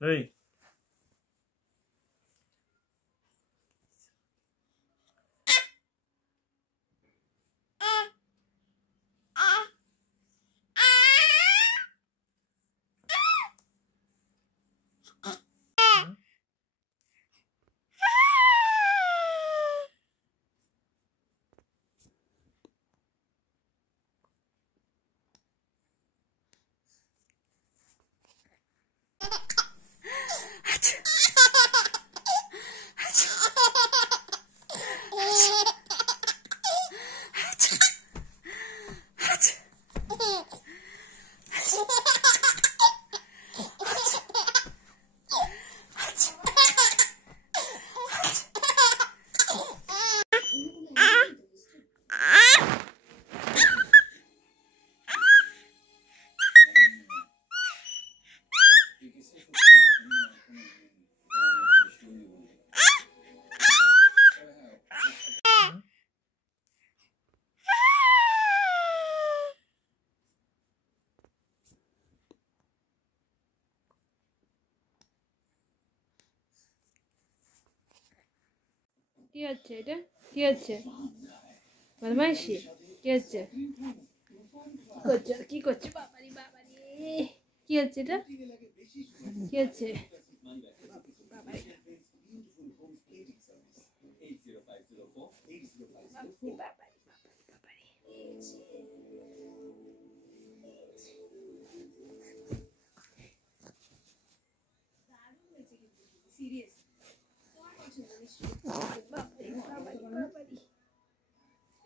এই কি হচ্ছে এটা? কি হচ্ছে? বদমাইশি কি হচ্ছে? কি করছে? বাবারি বাবারি, কি হচ্ছে এটা? কি হচ্ছে? বাবারি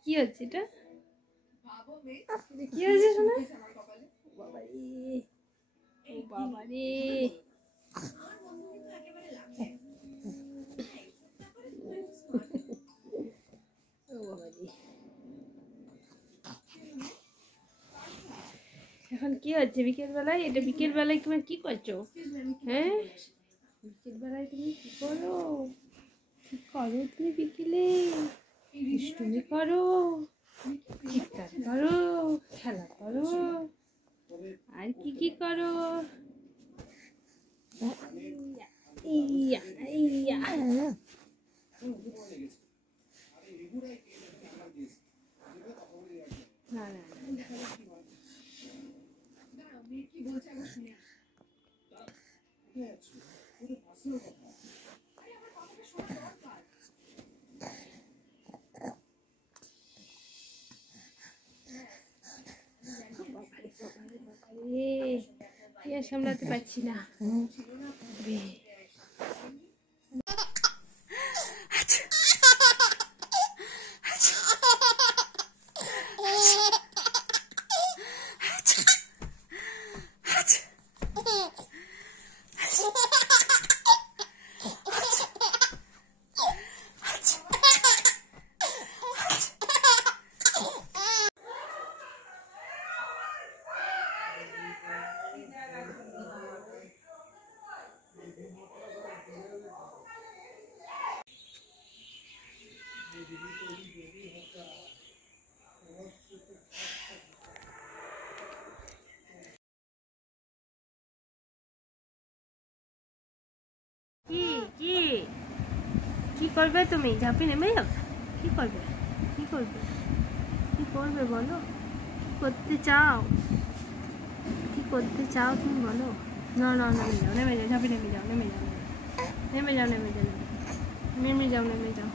কি হচ্ছে এটা? কি হয়েছে শোনা? বাবারি ও বাবারি, এখন কি হচ্ছে বিকেল বেলায়? এটা বিকেল বেলায় তুমি কি করছো? হ্যাঁ, বিকেল বেলায় তুমি কি করো? কি করো তুমি বিকেলে? দুষ্টুমি করো, চিৎকার করো, খেলা করো, আর কি কি করো? ইয়া ইয়া না না সামলাতে পারছি না। কি কি কি করবে তুমি? ঝাঁপি নেমে যাও? কি করবে? কি করবে? কি করবে বলো? কি করতে চাও? কি করতে চাও তুমি বলো? না না নেমে যাও, নেমে যাও, ঝাঁপি নেমে যাও, নেমে যাও, নেমে যাও, নেমে যাও, নেমে যাও, নেমে যাও,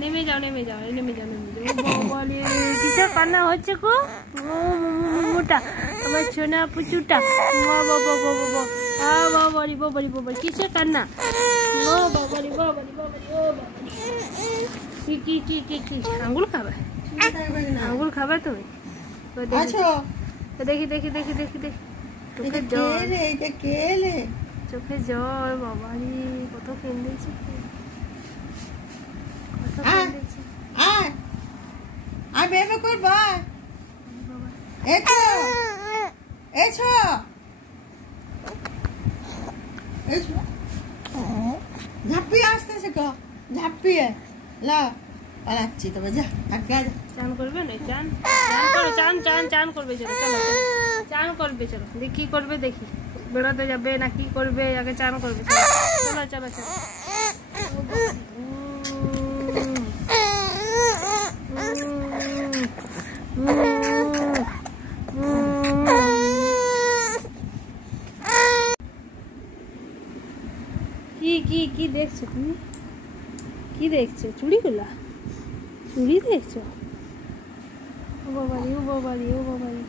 নেমে যাও, নেমে যাও, নেমে যাও, নেমে যাও। বলে কিসের কান্না হচ্ছে গো? ও মোটা আমার সোনা পুচুটা, বাবা বাবা বাবা, বাবারি বাবারি বাবা, কিসের কান্না? ও বাবারি বাবারি বাবারি, ও বাবারি, কি কি কি কি কি আঙ্গুল খাবে? আঙ্গুল খাবে তুমি? দেখি দেখি দেখি দেখি দেখি, চোখে জল, চোখে জল, বাবারি কত কেঁদেছে, কত কেঁদেছে। ঝাঁপিয়ে আসতেছে গো, ঝাঁপিয়ে লা পালাচ্ছি। তবে যা আগে চান করবে না? চান চান করো, চান চান চান করবে, চলো চলো চান করবে, চলো দেখি কি করবে দেখি। বেরোতে যাবে না কি করবে? আগে চান করবে। চলো চলো চলো। কি কি কি দেখছো তুমি? কি দেখছো? চুড়িগুলা? চুড়ি দেখছো? ও বাবারি, ও বাবারি, ও বাবারি,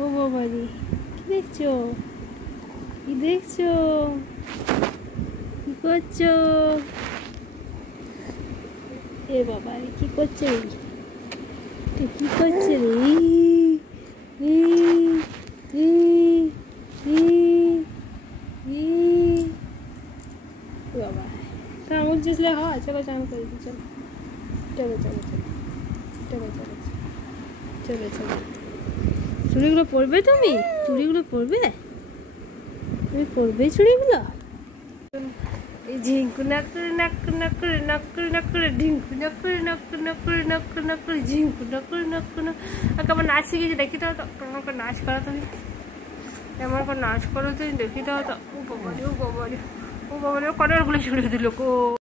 ও বাবারি, কি দেখছো? কি দেখছো? কি করছো? এ বাবারি, কি করছে? কি করছে রে? বাবা আঙুল চুষলে হয়। চলো চান করে দিই। চলো চলো চলো চলো চলো চলো চলো চলো। চুড়িগুলো পরবে তুমি? চুড়িগুলো পরবে? তুমি পরবে চুড়িগুলো? এই ঝিঙ্কু নাকুরে নাকুরে নাকুরে নাকুরে নাকুরে ঢিঙ্কু নাকুরে নাকুরে নাকুরে নাকুরে নাকুরে ঝিঙ্কু নাকুরে নাকুরে। আর কেমন নাচ শিখেছি দেখি দাও তো। কেমন করে নাচ করো তুমি? কেমন করে নাচ করো তুমি দেখি দাও তো। ও বাবারে, ও বাবারে, ও বাবারে, কটার গুলো ছুড়ে দিল গো।